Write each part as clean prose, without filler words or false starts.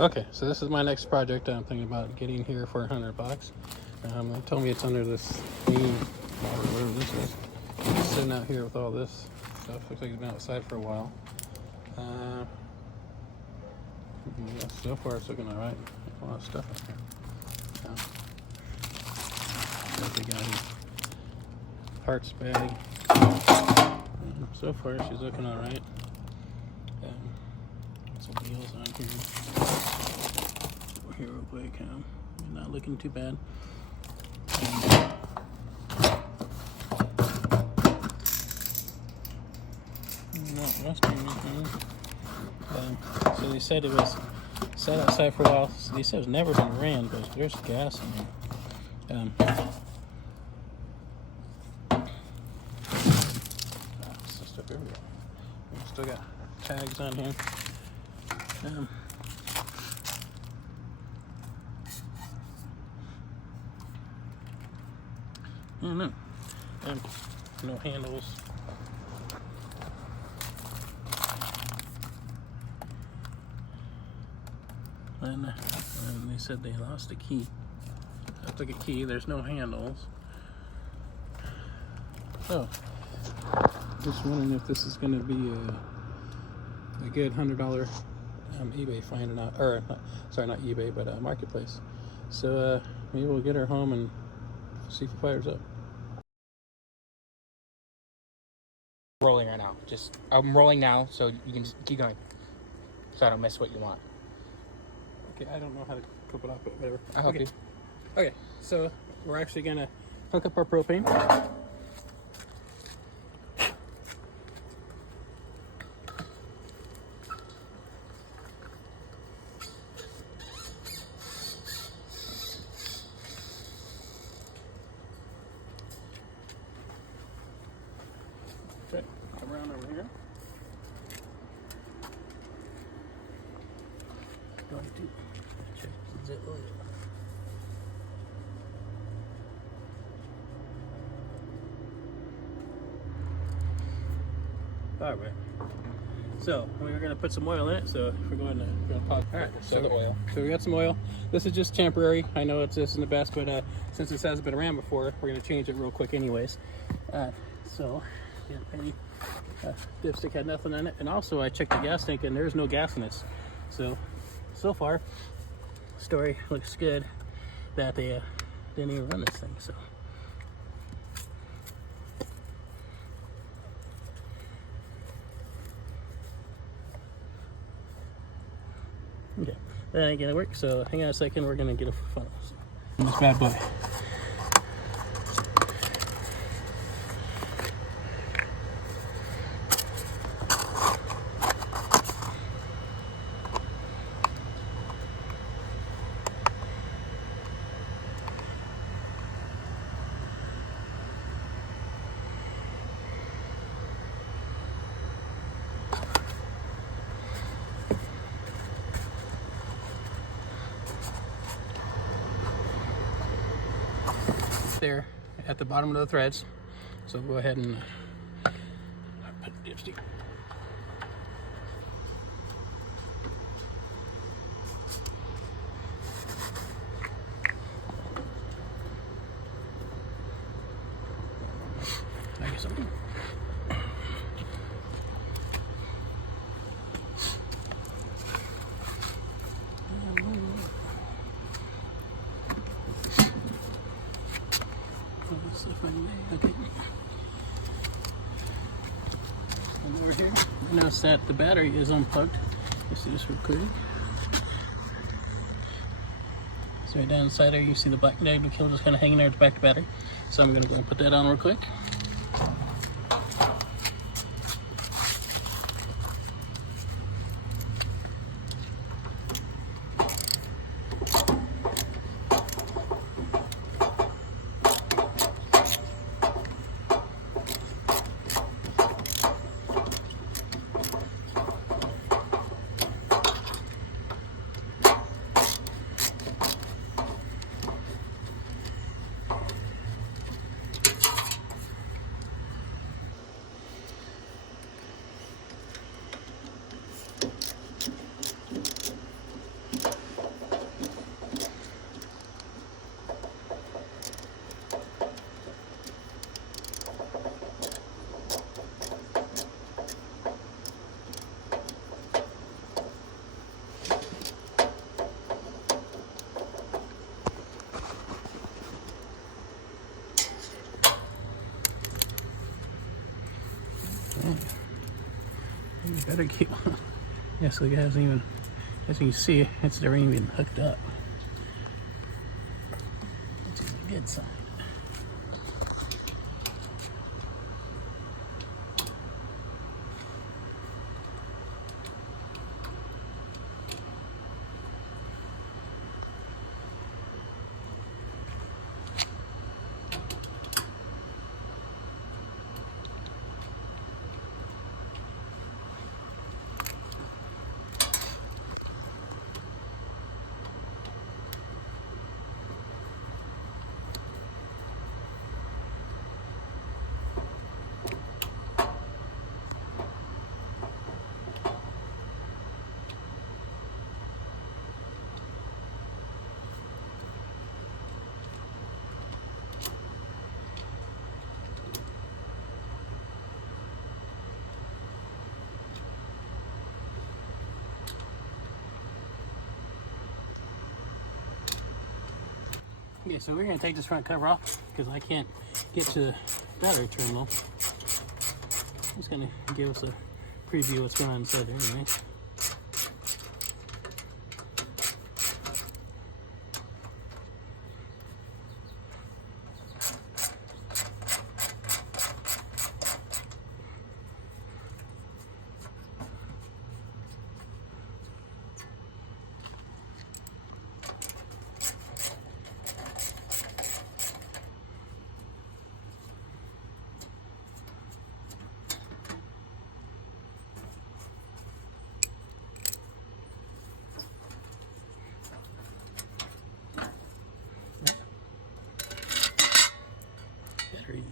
Okay, so this is my next project I'm thinking about getting here for $100. They told me it's under this theme or whatever this is. It's sitting out here with all this stuff. Looks like it's been outside for a while. Yeah, so far it's looking alright. A lot of stuff out here. What they got here? Parts bag. So far she's looking alright. Some wheels on here. Here real quick. Not looking too bad. Not rusting anything. So they said it was sat outside for a while. So they said it's never been ran, but there's gas in there. Stuff everywhere. Still got tags on here. I don't know. No handles. And they said they lost a key. I took a key. There's no handles. So, just wondering if this is going to be a good $100 eBay find out, or sorry, not eBay, but marketplace. So maybe we'll get her home and see if it fires up. Rolling right now. I'm rolling now, so you can just keep going, so I don't miss what you want. Okay, I don't know how to clip it off, but whatever. I'll help you. Okay, so we're actually gonna hook up our propane. Okay, around over here. Going to check the zip oil. All right. So we're gonna put some oil in it. So we're going to pause. All right. So the oil. So we got some oil. This is just temporary. I know this isn't the best, but since this hasn't been around before, we're gonna change it real quick, anyways. So yeah, any dipstick had nothing in it, and also I checked the gas tank, and there's no gas in this. So far, story looks good that they didn't even run this thing. So. Okay, that ain't gonna work, so hang on a second, we're gonna get a funnel. This bad boy. There at the bottom of the threads, so go ahead and put the dipstick. I guess I'm okay. And over here, notice that the battery is unplugged. Let's see this real quick. So right down inside there, you see the black negative kill just kind of hanging there at the back of the battery. So I'm going to go and put that on real quick. You better keep. Yeah, so it hasn't even, as you can see, it's never even hooked up. Which is a good sign. Okay, so we're going to take this front cover off because I can't get to the battery terminal. Just going to give us a preview of what's going on inside there anyway. Battery.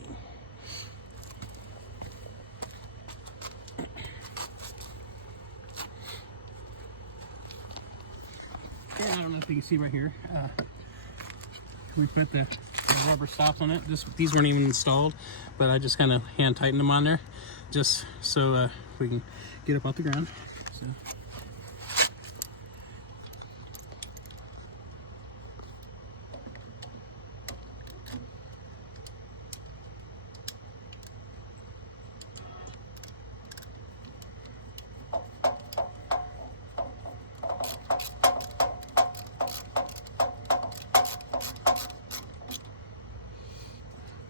Yeah, I don't know if you can see right here. We put the rubber stops on it. These weren't even installed, but I just kind of hand tightened them on there, just so we can get up off the ground. So.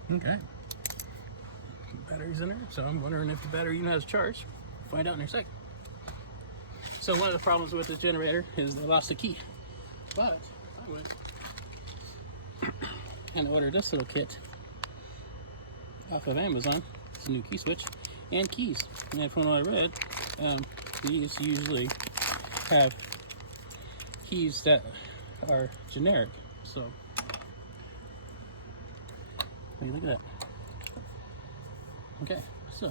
Okay. Battery's in there, so I'm wondering if the battery even has charge. Find out in a second. So one of the problems with this generator is I lost the key. But I went and ordered this little kit off of Amazon. It's a new key switch and keys. And from what I read, these usually have keys that are generic. So look at that. Okay, so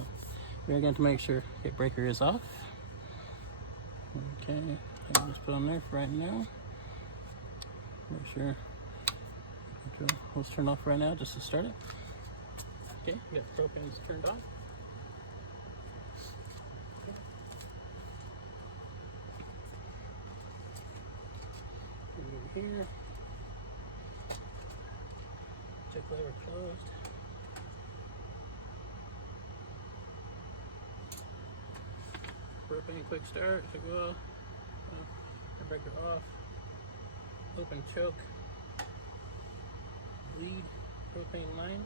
we're going to make sure the breaker is off. Okay, I'll just put on there for right now. Make sure. Okay, let's turn off right now just to start it. Okay, we got the propane's turned on. Over here. Check lever closed. Propane quick start, should go. Breaker off. Open choke. Lead propane line.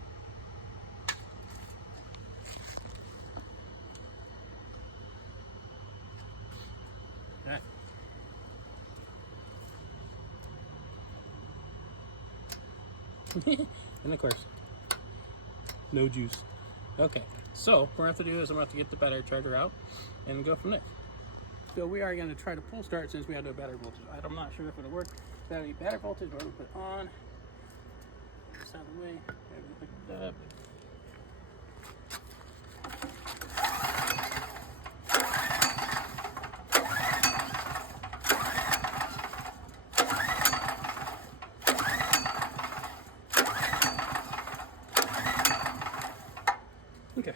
Alright. And of course, no juice. Okay, so what we're going to have to do is I'm going to have to get the battery charger out and go from there. So we are going to try to pull start since we have no battery voltage. I'm not sure if it'll work without any battery voltage, but we'll put it on. This out of the way. Pick it up. Okay.